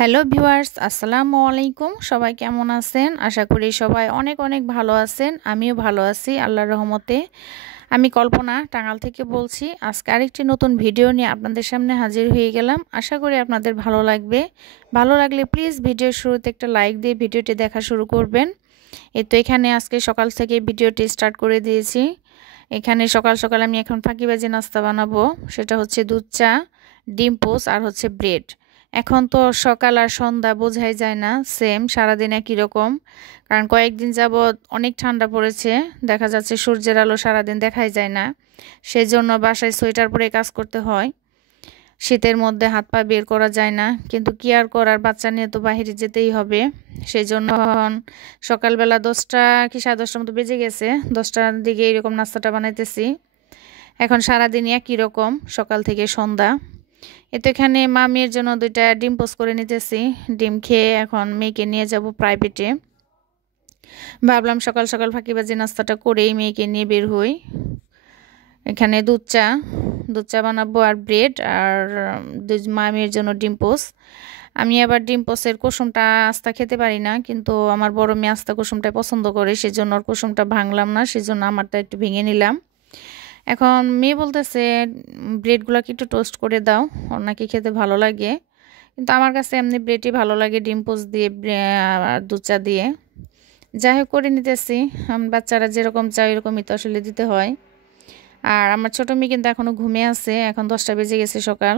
Hello viewers, আসসালামু আলাইকুম। সবাই কেমন আছেন? আশা করি সবাই অনেক অনেক ভালো আছেন। আমিও ভালো আছি আল্লাহর রহমতে। আমি কল্পনা টাঙ্গাইল থেকে বলছি। আজকে আরেকটি নতুন ভিডিও নিয়ে আপনাদের সামনে হাজির হয়ে গেলাম। আশা করি আপনাদের ভালো লাগবে। ভালো লাগলে প্লিজ ভিডিওর শুরুতে একটা লাইক দিয়ে ভিডিওটি দেখা শুরু করবেন। তো এখানে আজকে সকাল থেকে ভিডিওটি স্টার্ট করে দিয়েছি। এখানে সকাল সকাল আমি এখন ফাঁকিবাজি নাস্তা বানাবো। সেটা হচ্ছে দুধ চা, ডিম পোচ আর হচ্ছে ব্রেড। এখন তো সকাল আর সন্ধ্যা বোঝাই যায় না, সেম সারাদিন একই রকম। কারণ কয়েকদিন যাবৎ অনেক ঠান্ডা পড়েছে, দেখা যাচ্ছে সূর্যের আলো সারাদিন দেখাই যায় না। সেই জন্য বাসায় সোয়েটার পরে কাজ করতে হয়। শীতের মধ্যে হাত পা বের করা যায় না, কিন্তু কি আর করার, বাচ্চা নিয়ে তো বাইরে যেতেই হবে। সেই জন্য এখন সকালবেলা 10টা কি 10:30টার মতো বেজে গেছে, 10টার দিকে এরকম নাস্তাটা বানাইতেছি। এখন সারাদিন একই রকম, সকাল থেকে সন্ধ্যা। এখানে মা মেয়ের জন্য 2টা ডিম পোস্ট করে নিতেছি। ডিম খেয়ে এখন মেয়েকে নিয়ে যাব প্রাইভেটে। ভাবলাম সকাল সকাল ফাঁকিবাজি নাস্তাটা করেই মেয়েকে নিয়ে বের হই। এখানে দুধ চা বানাবো আর ব্রেড, আর মা মেয়ের জন্য ডিম পোস্ট। আমি আবার ডিম পোস্টের কুসুমটা আস্তা খেতে পারি না, কিন্তু আমার বড় মেয়ে আস্তা কুসুমটা পছন্দ করে, সেজন্য ওর কুসুমটা ভাঙলাম না, সেজন্য আমারটা একটু ভেঙে নিলাম। এখন মেয়ে বলতেছে ব্রেডগুলোকে একটু টোস্ট করে দাও, ওর নাকি খেতে ভালো লাগে। কিন্তু আমার কাছে এমনি ব্রেডই ভালো লাগে, ডিম পোস্ট দিয়ে আর দুধ চা দিয়ে। যাই হোক করে নিতেছি। বাচ্চারা যেরকম চায় এরকমই তো আসলে দিতে হয়। আর আমার ছোটো মেয়ে কিন্তু এখনও ঘুমিয়ে আছে, এখন 10টা বেজে গেছে সকাল।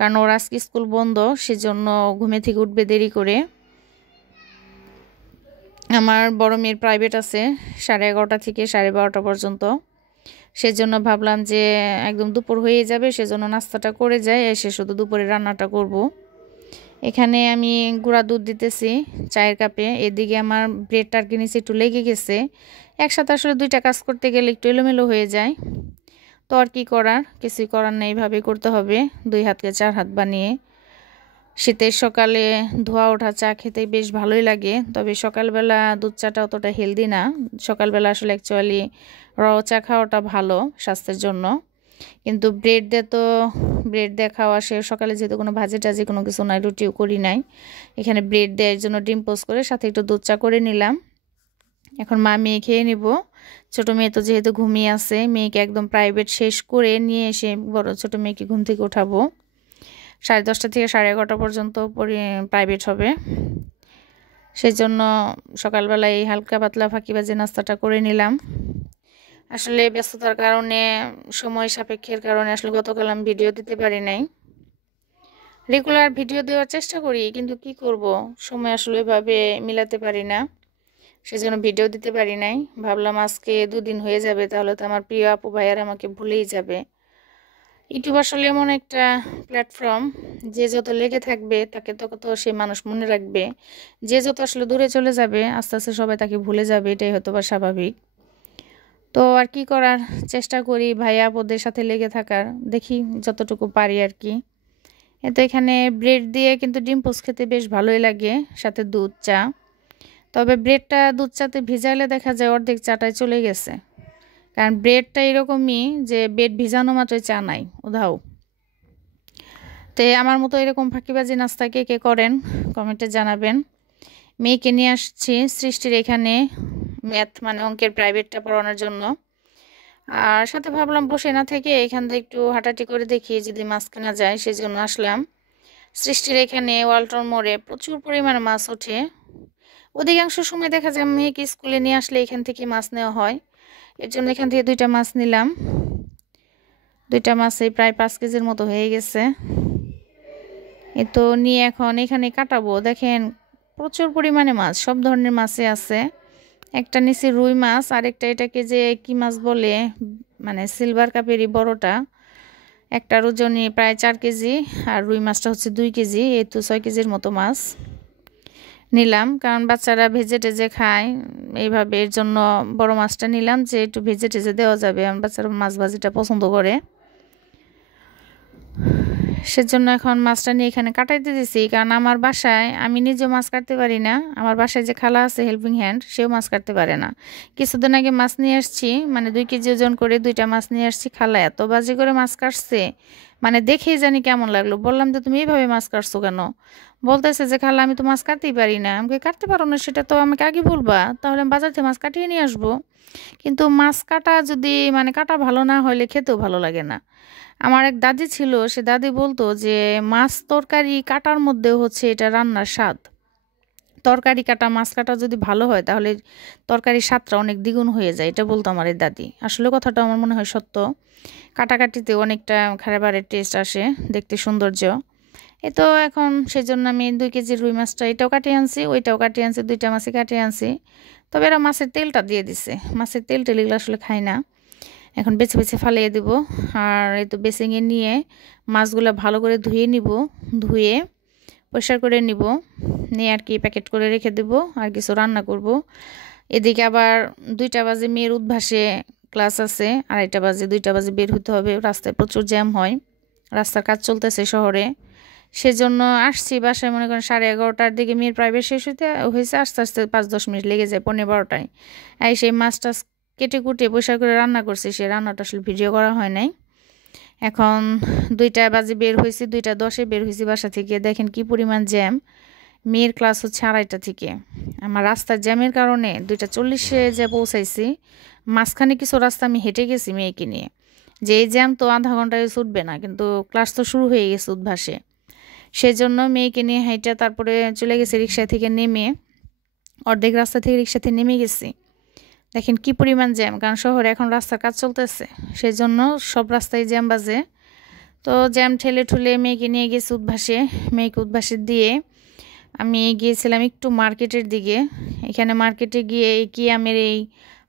কারণ ওর আজকে স্কুল বন্ধ, সেজন্য ঘুমে থেকে উঠবে দেরি করে। আমার বড় মেয়ের প্রাইভেট আছে 11:30 থেকে 12:30 পর্যন্ত। সেজন্য ভাবলাম যে একদম দুপুর হয়ে যাবে, সেজন্য নাস্তাটা করে যাই, এসে শুধু দুপুরে রান্নাটা করব। এখানে আমি গুঁড়া দুধ দিতেছি চায়ের কাপে। এদিকে আমার ব্রেডটা আর কি নিচে একটু লেগে গেছে। একসাথে আসলে 2টা কাজ করতে গেলে একটু এলোমেলো হয়ে যায়। তো আর কি করার, কিছুই করার নেই, এইভাবে করতে হবে, 2 হাতকে 4 হাত বানিয়ে। শীতের সকালে ধোয়া ওঠা চা খেতে বেশ ভালোই লাগে, তবে সকালবেলা দুধ চাটা অতটা হেলদি না। সকালবেলা আসলে অ্যাকচুয়ালি র চা খাওয়াটা ভালো স্বাস্থ্যের জন্য। কিন্তু ব্রেড দিয়ে খাওয়া, সে সকালে যেহেতু কোনো ভাজি টাজি কোনো কিছু নাই, রুটিও করি নাই, এখানে ব্রেড দেওয়ার জন্য ডিম পোস্ট করে সাথে একটু দুধ চা করে নিলাম। এখন মা মেয়ে খেয়ে নিব। ছোটো মেয়ে তো যেহেতু ঘুমিয়ে আছে, মেয়েকে একদম প্রাইভেট শেষ করে নিয়ে এসে ছোটো মেয়েকে ঘুম থেকে উঠাবো। 10:30 থেকে 11:30 পর্যন্ত প্রাইভেট হবে। সেই জন্য সকালবেলায় এই হালকা পাতলা ফাঁকিবাজি নাস্তাটা করে নিলাম। আসলে ব্যস্ততার কারণে, সময় সাপেক্ষের কারণে আসলে গতকাল আমি ভিডিও দিতে পারি নাই। রেগুলার ভিডিও দেওয়ার চেষ্টা করি, কিন্তু কি করব, সময় আসলে এভাবে মিলাতে পারি না, সেজন্য ভিডিও দিতে পারি নাই। ভাবলাম আজকে 2 দিন হয়ে যাবে, তাহলে তো আমার প্রিয় আপু ভাইয়ার আমাকে ভুলেই যাবে। ইউটিউব আসলে এমন একটা প্ল্যাটফর্ম, যে যত লেগে থাকবে তাকে তত সে মানুষ মনে রাখবে। যে যত আসলে দূরে চলে যাবে, আস্তে আস্তে সবাই তাকে ভুলে যাবে, এটাই হয়তো বা স্বাভাবিক। তো আর কি করার, চেষ্টা করি ভাইয়া আপুদের সাথে লেগে থাকার, দেখি যতটুকু পারি আর কি। এখানে ব্রেড দিয়ে কিন্তু ডিম পোস্ট খেতে বেশ ভালোই লাগে, সাথে দুধ চা। তবে ব্রেডটা দুধ চাতে ভিজাইলে দেখা যায় অর্ধেক চাটায় চলে গেছে। কারণ ব্রেডটা এরকমই যে ব্রেড ভিজানো মাত্রই চা নাই, উধাও। তো আমার মতো এরকম ফাঁকিবাজি নাস্তা কে কে করেন কমেন্টে জানাবেন। মেয়েকে নিয়ে আসছি সৃষ্টির এখানে ম্যাথ মানে অঙ্কের প্রাইভেটটা পড়ানোর জন্য। আর সাথে ভাবলাম বসে না থেকে এখান থেকে একটু হাঁটাহাঁটি করে দেখি যদি মাছ কেনা যায়, সেই জন্য আসলাম। সৃষ্টির এখানে ওয়ালটন মোড়ে প্রচুর পরিমাণে মাছ ওঠে। অধিকাংশ সময় দেখা যায় মেয়েকে স্কুলে নিয়ে আসলে এখান থেকে মাছ নেওয়া হয়, এর জন্য এখান থেকে 2টা মাছ নিলাম। 2টা মাছে প্রায় 5 কেজির মতো হয়ে গেছে। তো নিয়ে এখন এখানে কাটাবো। দেখেন প্রচুর পরিমাণে মাছ, সব ধরনের মাছই আছে। একটা নিচে রুই মাছ, আরেকটা এটাকে যে কি মাছ বলে, মানে সিলভার কাপেরই বড়টা, একটার ওজনই প্রায় 4 কেজি, আর রুই মাছটা হচ্ছে 2 কেজি। এই তো 6 কেজির মতো মাছ নিলাম, কারণ বাচ্চারা ভেজে টেজে খায় এইভাবে, এর জন্য বড় মাছটা নিলাম, যে একটু ভেজে টেজে দেওয়া যাবে, বাচ্চারা মাছ ভাজিটা পছন্দ করে। সেজন্য এখন মাছটা নিয়ে এখানে কাটাইতে দিছি, কারণ আমার বাসায় আমি নিজেও মাছ কাটতে পারি না, আমার বাসায় যে খালা আছে হেল্পিং হ্যান্ড, সেও মাছ কাটতে পারে না। কিছুদিন আগে মাছ নিয়ে আসছি, মানে 2 কেজি ওজন করে 2টা মাছ নিয়ে আসছি, খালা এত বাজে করে মাছ কাটছে, মানে দেখেই জানি কেমন লাগলো। বললাম যে তুমি এইভাবে মাছ কাটছো কেন? বলতেছে যে খালা আমি তো মাছ কাটতেই পারি না। আমাকে কাটতে পারো না সেটা তো আমাকে আগে বলবা, তাহলে আমি বাজার থেকে মাছ কাটিয়ে নিয়ে আসবো। কিন্তু মাছ কাটা যদি মানে কাটা ভালো না হলে খেতেও ভালো লাগে না। আমার এক দাদি ছিল, সে দাদি বলতো যে মাছ তরকারি কাটার মধ্যে হচ্ছে এটা রান্নার স্বাদ। তরকারি কাটা মাছ কাটা যদি ভালো হয় তাহলে তরকারির স্বাদটা অনেক দ্বিগুণ হয়ে যায়, এটা বলতো আমার এই দাদি। আসলে কথাটা আমার মনে হয় সত্য। কাটাকাটিতে অনেকটা খাবারের টেস্ট আসে, দেখতে সৌন্দর্য। এ তো এখন সেজন্য আমি 2 কেজি রুই মাছটা এটাও কাটিয়ে আনছি, ওইটাও কাটিয়ে আনছি, 2টা মাছই কাটিয়ে আনছি। তবে এরা মাছের তেলটা দিয়ে দিছে, মাছের তেল টেল এগুলো আসলে খাই না। এখন বেছে বেছে ফালিয়ে দিব। আর এই তো বেসিংয়ে নিয়ে মাছগুলো ভালো করে ধুয়ে নিব, ধুয়ে পরিষ্কার করে নিব, নিয়ে আর কি প্যাকেট করে রেখে দেব, আর কিছু রান্না করব। এদিকে আবার 2টা বাজে মেয়ের উদ্ভাসে ক্লাস আছে, 2:30 বাজে 2টা বাজে বের হতে হবে। রাস্তায় প্রচুর জ্যাম হয়, রাস্তার কাজ চলতেছে শহরে। সেজন্য আসছি বাসায় মনে করেন 11:30টার দিকে মেয়ের প্রাইভেট শেষ হয়েছে, আস্তে আস্তে 5-10 মিনিট লেগে যায়, 11:45টায়। এই সেই মাছটা কেটে কুটে পরিষ্কার করে রান্না করছি, সে রান্নাটা আসলে ভিডিও করা হয় নাই। এখন 2টা বাজে বের হয়েছি, 2:10-এ বের হয়েছি বাসা থেকে। দেখেন কি পরিমাণ জ্যাম। মেয়ের ক্লাস হচ্ছে 2:30টা থেকে। আমার রাস্তার জ্যামের কারণে 2:40-এ যে পৌঁছাইছি। মাঝখানে কিছু রাস্তা আমি হেঁটে গেছি মেয়েকে নিয়ে, যে এই জ্যাম তো আধা ঘন্টায় ছুটবে না, কিন্তু ক্লাস তো শুরু হয়ে গেছে উদ্ভাসে। সেজন্য মেয়েকে নিয়ে হাইটা তারপরে চলে গেছি রিক্সা থেকে নেমে, অর্ধেক রাস্তা থেকে রিক্সাতে নেমে গেছি। দেখেন কি পরিমাণ জ্যাম, কারণ শহরে এখন রাস্তার কাজ চলতেছে, সেই জন্য সব রাস্তায় জ্যাম বাজে। তো জ্যাম ঠেলে ঠুলে মেয়েকে নিয়ে গেছি উদ্ভাসে। মেয়েকে উদ্ভাসে দিয়ে আমি গিয়েছিলাম একটু মার্কেটের দিকে। এখানে মার্কেটে গিয়ে এই কিয়ামের এই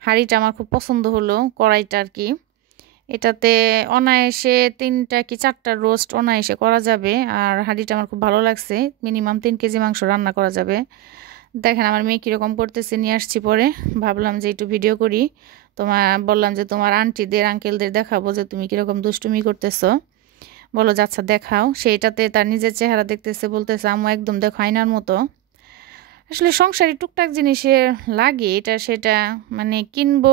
হাঁড়িটা আমার খুব পছন্দ হলো, কড়াইটা আর কি। এটাতে অনায়াসে 3টা কি 4টা রোস্ট অনায়াসে করা যাবে, আর হাঁড়িটা আমার খুব ভালো লাগছে। মিনিমাম 3 কেজি মাংস রান্না করা যাবে। দেখেন আমার মেয়ে কীরকম করতেছে, নিয়ে আসছি পরে। ভাবলাম যে একটু ভিডিও করি, বললাম যে তোমার আন্টিদের আঙ্কেলদের দেখাবো যে তুমি কীরকম দুষ্টুমি করতেছো। বলো যে আচ্ছা দেখাও। সেইটাতে তার নিজের চেহারা দেখতেছে, বলতেছে আম্মু একদম দেখো আয়নার মতো। আসলে সংসারে টুকটাক জিনিসের লাগে, এটা সেটা মানে কিনবো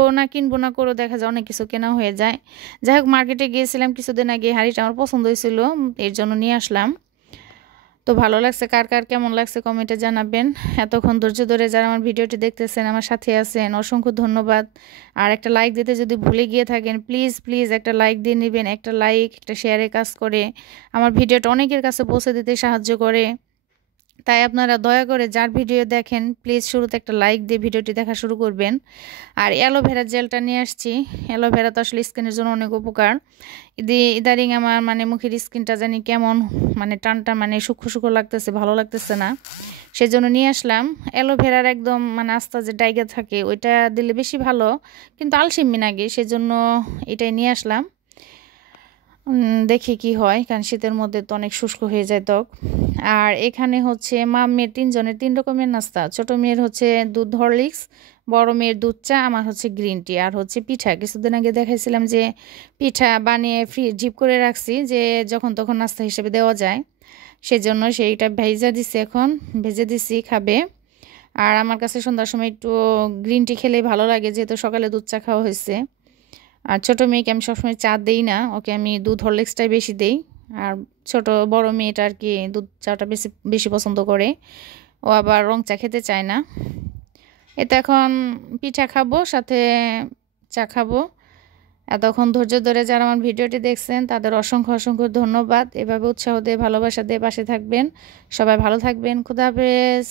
না করে দেখা যায় অনেক কিছু কেনা হয়ে যায়। যাই হোক, মার্কেটে গিয়েছিলাম কিছুদিন আগে, হাঁড়িটা আমার পছন্দ হয়েছিল, এর জন্য নিয়ে আসলাম। তো ভালো লাগছে, কার কার কেমন লাগছে কমেন্টে জানাবেন। এতক্ষণ ধৈর্য ধরে যারা আমার ভিডিওটি দেখতেছেন, আমার সাথে আছেন, অসংখ্য ধন্যবাদ। আর একটা লাইক দিতে যদি ভুলে গিয়ে থাকেন, প্লিজ প্লিজ একটা লাইক দিয়ে নেবেন। একটা লাইক একটা শেয়ারে কাজ করে, আমার ভিডিওটা অনেকের কাছে পৌঁছে দিতে সাহায্য করে। তাই আপনারা দয়া করে যার ভিডিও দেখেন প্লিজ শুরুতে একটা লাইক দিয়ে ভিডিওটি দেখা শুরু করবেন। আর অ্যালোভেরা জেলটা নিয়ে আসছি। অ্যালোভেরা তো আসলে স্কিনের জন্য অনেক উপকার। ইদারিং আমার মানে মুখের স্কিনটা জানি কেমন মানে টানটা মানে সূক্ষ্ম সূক্ষ্ম লাগতেছে, ভালো লাগতেছে না। সেজন্য নিয়ে আসলাম অ্যালোভেরার একদম মানে আস্তা যে ডাইগা থাকে ওইটা দিলে বেশি ভালো, কিন্তু আলসেমি লাগে, সেজন্য এটাই নিয়ে আসলাম। দেখি কি হয়, কারণ শীতের মধ্যে তো অনেক শুষ্ক হয়ে যায় ত্বক। আর এখানে হচ্ছে মা মেয়ের 3জনের 3 রকমের নাস্তা। ছোট মেয়ের হচ্ছে দুধ হরলিক্স, বড় মেয়ের দুধ চা, আমার হচ্ছে গ্রিন টি, আর হচ্ছে পিঠা। কিছুদিন আগে দেখাইছিলাম যে পিঠা বানিয়ে ডিপ করে রাখছি, যে যখন তখন নাস্তা হিসেবে দেওয়া যায়। সেজন্য সেইটা ভেজে দিছি, এখন ভেজে দিছি খাবে। আর আমার কাছে সন্ধ্যার সময় একটু গ্রিন টি খেলে ভালো লাগে, যেহেতু সকালে দুধ চা খাওয়া হয়েছে। আর ছোটো মেয়েকে আমি সবসময় চা দেই না, ওকে আমি দুধ হরলিক্সটাই বেশি দেই। আর বড় মেয়েটা আর কি দুধ চাটা বেশি বেশি পছন্দ করে, ও আবার রং চা খেতে চায় না। এতে এখন পিঠা খাবো, সাথে চা খাবো। এতক্ষণ ধৈর্য ধরে যারা আমার ভিডিওটি দেখছেন তাদের অসংখ্য অসংখ্য ধন্যবাদ। এভাবে উৎসাহ দিয়ে ভালোবাসা দিয়ে পাশে থাকবেন। সবাই ভালো থাকবেন। খুদা হাফেজ।